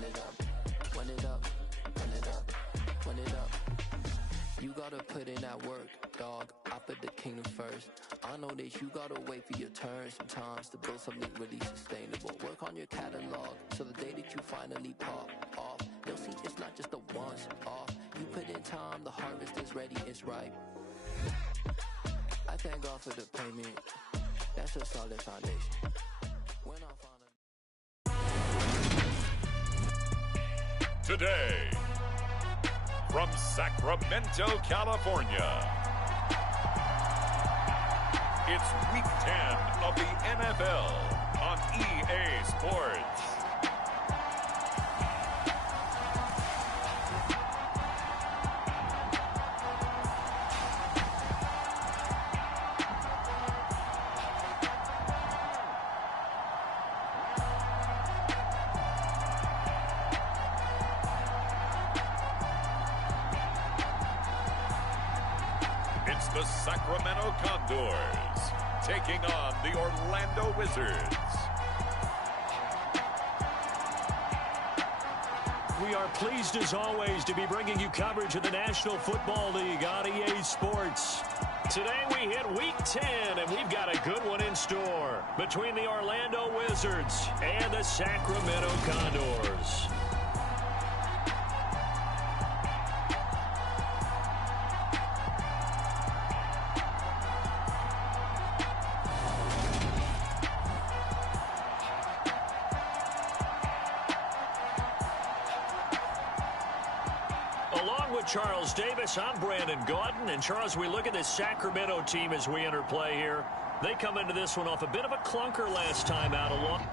run it up, run it up, run it up, run it up. You gotta put in that work, dog. I put the kingdom first. I know that you gotta wait for your turn sometimes to build something really sustainable. Work on your catalog so the day that you finally pop off, they'll see it's not just a once off. You put in time, the harvest is ready, it's ripe. I thank God for the payment. That's a solid foundation. When I found Today, from Sacramento, California, it's Week 10 of the NFL on EA Sports. It's the Sacramento Condors taking on the Orlando Wizards. We are pleased as always to be bringing you coverage of the National Football League on EA Sports. Today we hit Week 10 and we've got a good one in store between the Orlando Wizards and the Sacramento Condors. Along with Charles Davis, I'm Brandon Gaudin. And Charles, we look at this Sacramento team as we enter play here. They come into this one off a bit of a clunker last time out along.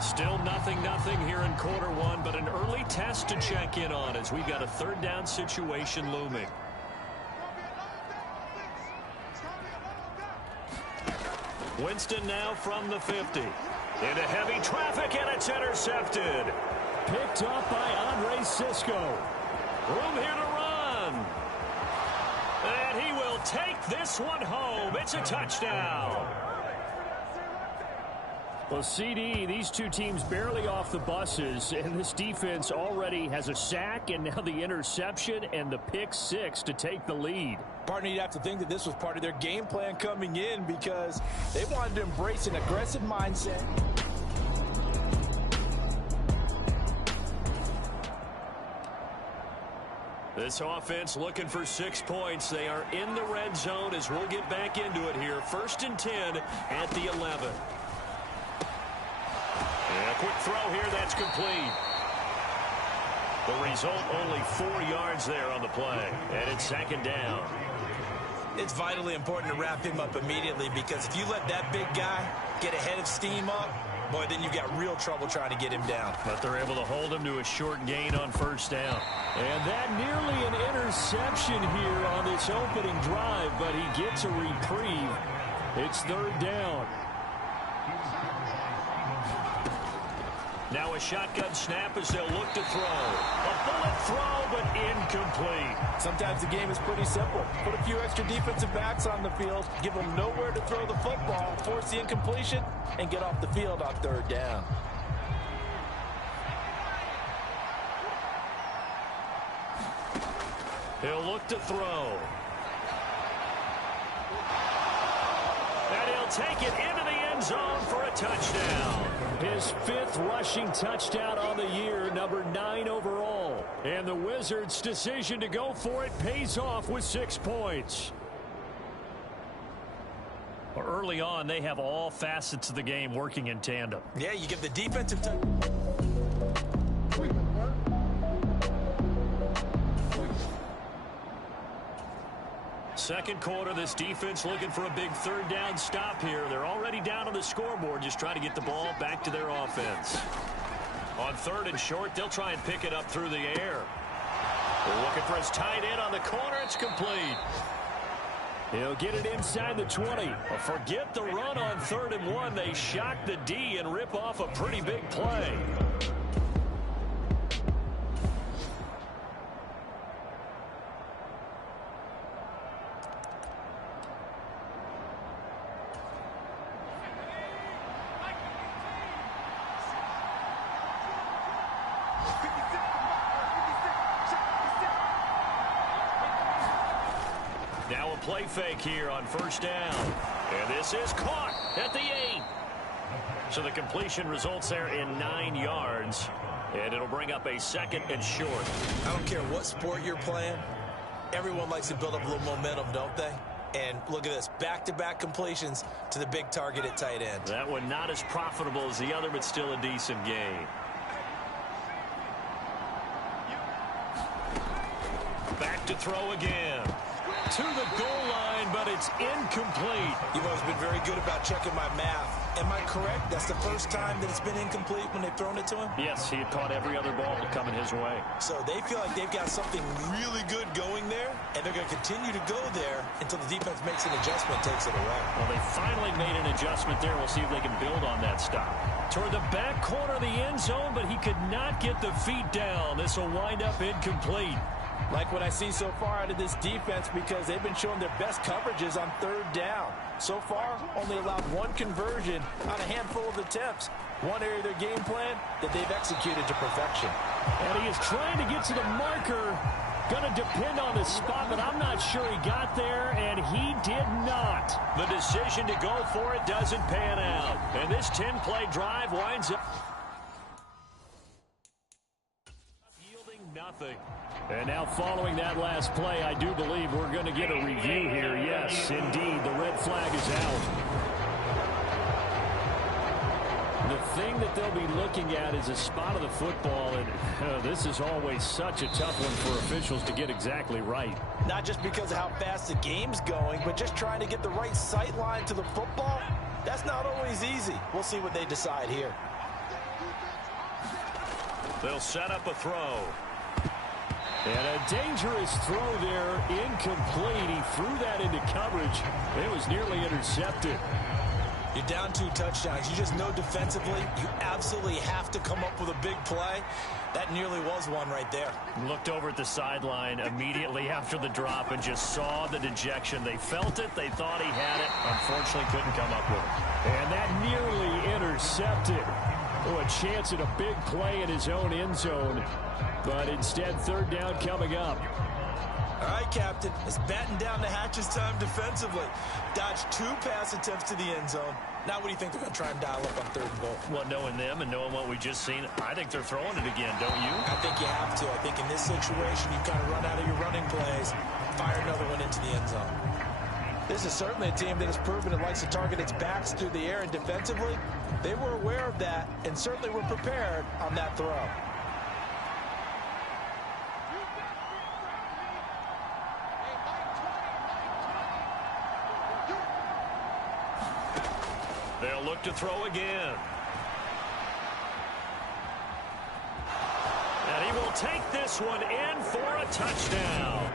Still nothing here in quarter one, but an early test to check in on as we've got a third down situation looming. Winston now from the 50. Into heavy traffic, and it's intercepted. Picked up by Andre Cisco. Room here to run. And he will take this one home. It's a touchdown. Well, CD, these two teams barely off the buses, and this defense already has a sack and now the interception and the pick six to take the lead. Partner, you'd have to think that this was part of their game plan coming in because they wanted to embrace an aggressive mindset. This offense looking for 6 points. They are in the red zone as we'll get back into it here. 1st and 10 at the 11. And a quick throw here, that's complete. The result, only 4 yards there on the play. And it's 2nd down. It's vitally important to wrap him up immediately because if you let that big guy get ahead of steam up, boy, then you've got real trouble trying to get him down. But they're able to hold him to a short gain on 1st down. And that nearly an interception here on this opening drive, but he gets a reprieve. It's 3rd down. Now a shotgun snap as they'll look to throw. A bullet throw, but incomplete. Sometimes the game is pretty simple. Put a few extra defensive backs on the field, give them nowhere to throw the football, force the incompletion, and get off the field on 3rd down. He'll look to throw. And he'll take it into the end zone for a touchdown. His 5th rushing touchdown on the year, number 9 overall. And the Wizards' decision to go for it pays off with 6 points. Early on, they have all facets of the game working in tandem. Yeah, you give the defensive touch. Second quarter, this defense looking for a big 3rd down stop here. They're already down on the scoreboard, just trying to get the ball back to their offense. On 3rd and short, they'll try and pick it up through the air. They're looking for his tight end on the corner. It's complete. He'll get it inside the 20. Forget the run on 3rd and 1. They shock the D and rip off a pretty big play. Now a play fake here on 1st down. And this is caught at the 8. So the completion results there in 9 yards. And it'll bring up a 2nd and short. I don't care what sport you're playing. Everyone likes to build up a little momentum, don't they? And look at this, back-to-back completions to the big target at tight end. That one not as profitable as the other, but still a decent gain. Back to throw again. To the goal line, but it's incomplete. You've always been very good about checking my math. Am I correct? That's the first time that it's been incomplete when they've thrown it to him? Yes, he had caught every other ball coming his way. So they feel like they've got something really good going there, and they're going to continue to go there until the defense makes an adjustment, takes it away. Well, they finally made an adjustment there. We'll see if they can build on that stop. Toward the back corner of the end zone, but he could not get the feet down. This will wind up incomplete. Like what I see so far out of this defense, because they've been showing their best coverages on 3rd down. So far, only allowed 1 conversion on a handful of attempts. One area of their game plan that they've executed to perfection. And he is trying to get to the marker. Going to depend on the spot, but I'm not sure he got there, and he did not. The decision to go for it doesn't pan out. And this 10-play drive winds up yielding nothing. And now following that last play, I do believe we're going to get a review here. Yes, indeed, the red flag is out. The thing that they'll be looking at is a spot of the football, and this is always such a tough one for officials to get exactly right. Not just because of how fast the game's going, but just trying to get the right sight line to the football. That's not always easy. We'll see what they decide here. They'll set up a throw. And a dangerous throw there, incomplete. He threw that into coverage. It was nearly intercepted. You're down 2 touchdowns. You just know defensively you absolutely have to come up with a big play. That nearly was one right there. Looked over at the sideline immediately after the drop and just saw the dejection. They felt it. They thought he had it. Unfortunately, couldn't come up with it. And that nearly intercepted. Oh, a chance at a big play in his own end zone. But instead, 3rd down coming up. All right, Captain. It's batten down the hatches time defensively. Dodged 2 pass attempts to the end zone. Now what do you think they're going to try and dial up on 3rd and goal? Well, knowing them and knowing what we just seen, I think they're throwing it again, don't you? I think you have to. I think in this situation, you kind of run out of your running plays, fire another one into the end zone. This is certainly a team that has proven it likes to target its backs through the air, and defensively, they were aware of that and certainly were prepared on that throw. They'll look to throw again. And he will take this one in for a touchdown.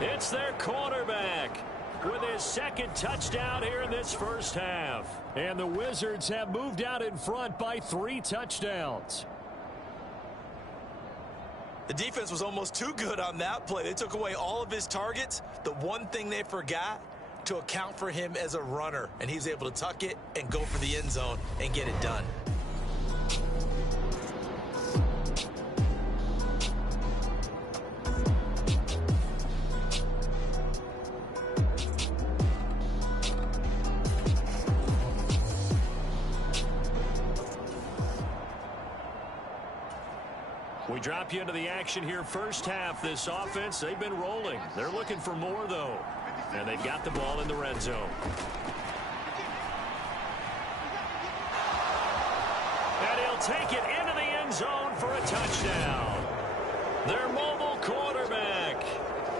It's their quarterback with his 2nd touchdown here in this first half. And the Wizards have moved out in front by 3 touchdowns. The defense was almost too good on that play. They took away all of his targets. The one thing they forgot, to account for him as a runner, and he's able to tuck it and go for the end zone and get it done. We drop you into the action here first half. This offense, they've been rolling. They're looking for more, though. And they've got the ball in the red zone. And he'll take it into the end zone for a touchdown. Their mobile quarterback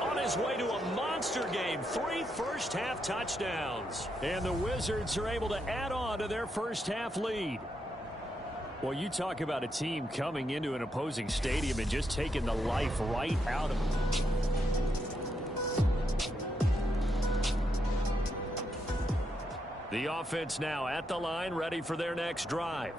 on his way to a monster game. 3 first-half touchdowns. And the Wizards are able to add on to their first-half lead. Well, you talk about a team coming into an opposing stadium and just taking the life right out of them. The offense now at the line, ready for their next drive.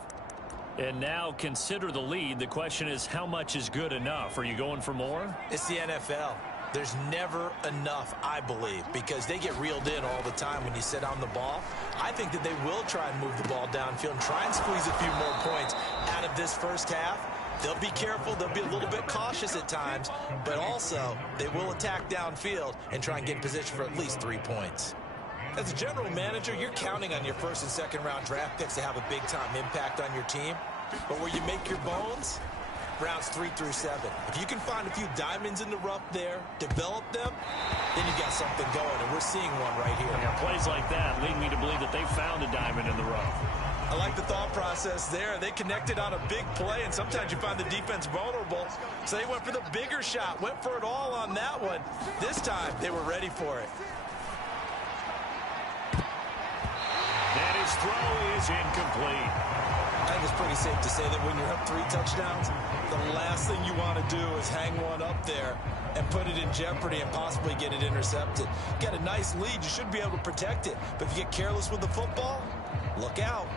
And now consider the lead. The question is, how much is good enough? Are you going for more? It's the NFL. There's never enough, I believe, because they get reeled in all the time when you sit on the ball. I think that they will try and move the ball downfield and try and squeeze a few more points out of this first half. They'll be careful. They'll be a little bit cautious at times, but also they will attack downfield and try and get in position for at least 3 points. As a general manager, you're counting on your first and second round draft picks to have a big-time impact on your team. But where you make your bones, rounds 3 through 7. If you can find a few diamonds in the rough there, develop them, then you got something going, and we're seeing one right here. Yeah, plays like that lead me to believe that they found a diamond in the rough. I like the thought process there. They connected on a big play, and sometimes you find the defense vulnerable. So they went for the bigger shot, went for it all on that one. This time, they were ready for it. And his throw is incomplete. I think it's pretty safe to say that when you're up 3 touchdowns, the last thing you want to do is hang one up there and put it in jeopardy and possibly get it intercepted. You got a nice lead. You should be able to protect it. But if you get careless with the football, look out.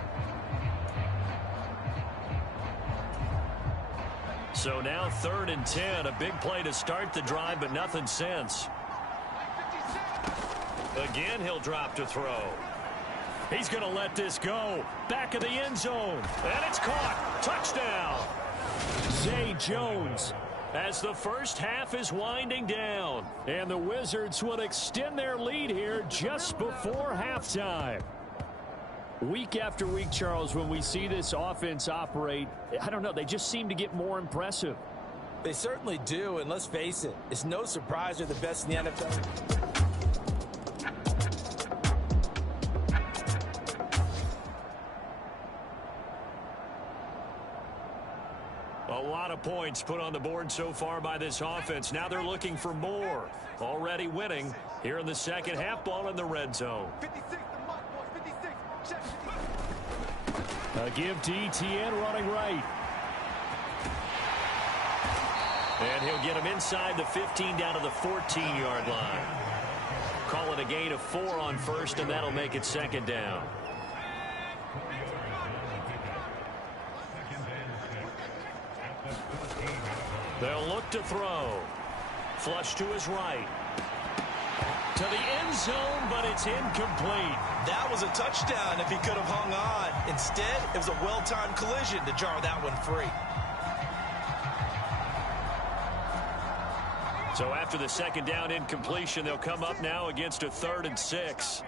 So now 3rd and 10. A big play to start the drive, but nothing since. Again, he'll drop to throw. He's going to let this go. Back of the end zone. And it's caught. Touchdown. Zay Jones as the first half is winding down. And the Wizards will extend their lead here just before halftime. Week after week, Charles, when we see this offense operate, I don't know, they just seem to get more impressive. They certainly do, and let's face it, it's no surprise they're the best in the NFL. A lot of points put on the board so far by this offense. Now they're looking for more. Already winning here in the second half, ball in the red zone. A give to Etienne running right. And he'll get him inside the 15 down to the 14-yard line. Call it a gain of 4 on first, and that'll make it second down. They'll look to throw. Flush to his right. To the end zone, but it's incomplete. That was a touchdown if he could have hung on. Instead, it was a well-timed collision to jar that one free. So after the second down incompletion, they'll come up now against a 3rd and 6.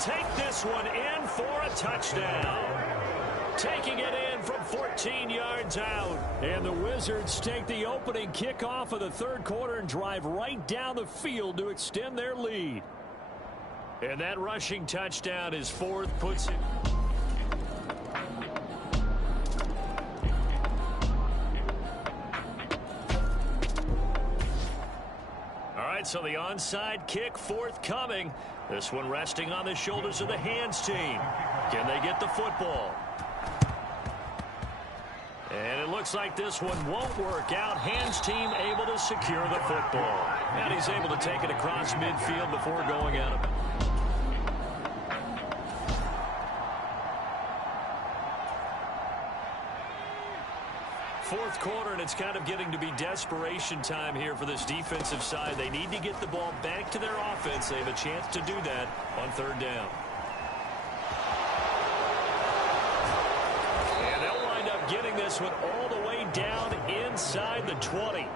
Take this one in for a touchdown. Taking it in from 14 yards out. And the Wizards take the opening kickoff of the 3rd quarter and drive right down the field to extend their lead. And that rushing touchdown is 4th, puts it. All right, so the onside kick forthcoming. This one resting on the shoulders of the hands team. Can they get the football? And it looks like this one won't work out. Hands team able to secure the football. And he's able to take it across midfield before going out of it. Fourth quarter, and it's kind of getting to be desperation time here for this defensive side. They need to get the ball back to their offense. They have a chance to do that on 3rd down. And they'll wind up getting this one all the way down inside the 20.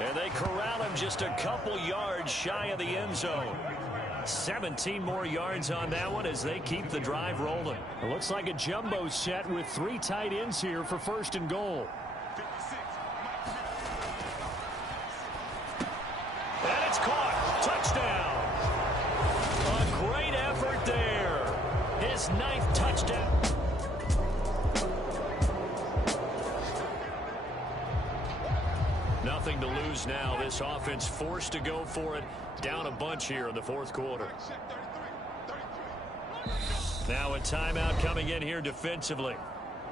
And they corral him just a couple yards shy of the end zone. 17 more yards on that one as they keep the drive rolling. It looks like a jumbo set with 3 tight ends here for 1st and goal. And it's caught. Touchdown. A great effort there. His his 9th touchdown. Nothing to lose now. This offense forced to go for it. Down a bunch here in the 4th quarter. Now a timeout coming in here defensively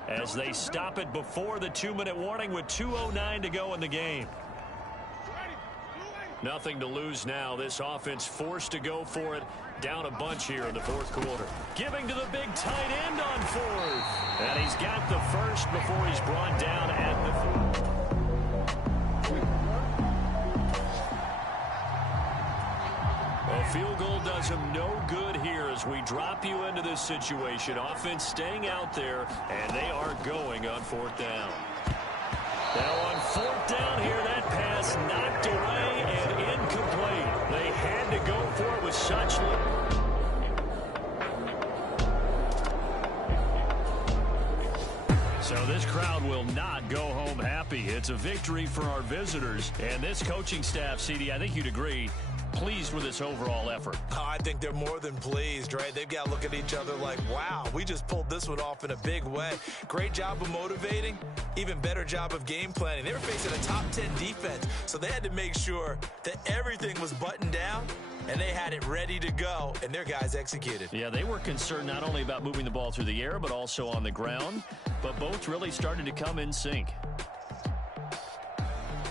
as they stop it before the 2-minute warning with 2:09 to go in the game. Nothing to lose now. This offense forced to go for it. Down a bunch here in the 4th quarter. Giving to the big tight end on 4th. And he's got the first before he's brought down at the 4th. A field goal does him no good here as we drop you into this situation. Offense staying out there, and they are going on 4th down. Now on 4th down here, that pass knocked away and incomplete. They had to go for it with such So this crowd will not go home happy. It's a victory for our visitors. And this coaching staff, CD, I think you'd agree, pleased with this overall effort. I think they're more than pleased, right? They've got to look at each other like, wow, we just pulled this one off in a big way. Great job of motivating, even better job of game planning. They were facing a top 10 defense, so they had to make sure that everything was buttoned down, and they had it ready to go, and their guys executed. Yeah, they were concerned not only about moving the ball through the air, but also on the ground, but both really started to come in sync.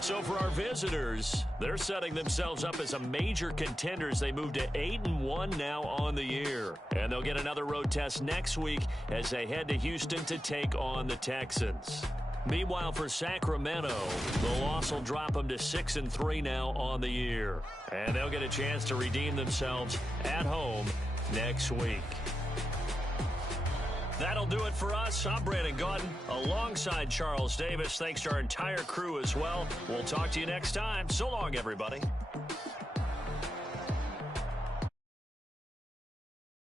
So for our visitors, they're setting themselves up as a major contender as they move to 8-1 now on the year. And they'll get another road test next week as they head to Houston to take on the Texans. Meanwhile, for Sacramento, the loss will drop them to 6-3 now on the year. And they'll get a chance to redeem themselves at home next week. That'll do it for us. I'm Brandon Gaudin alongside Charles Davis. Thanks to our entire crew as well. We'll talk to you next time. So long, everybody.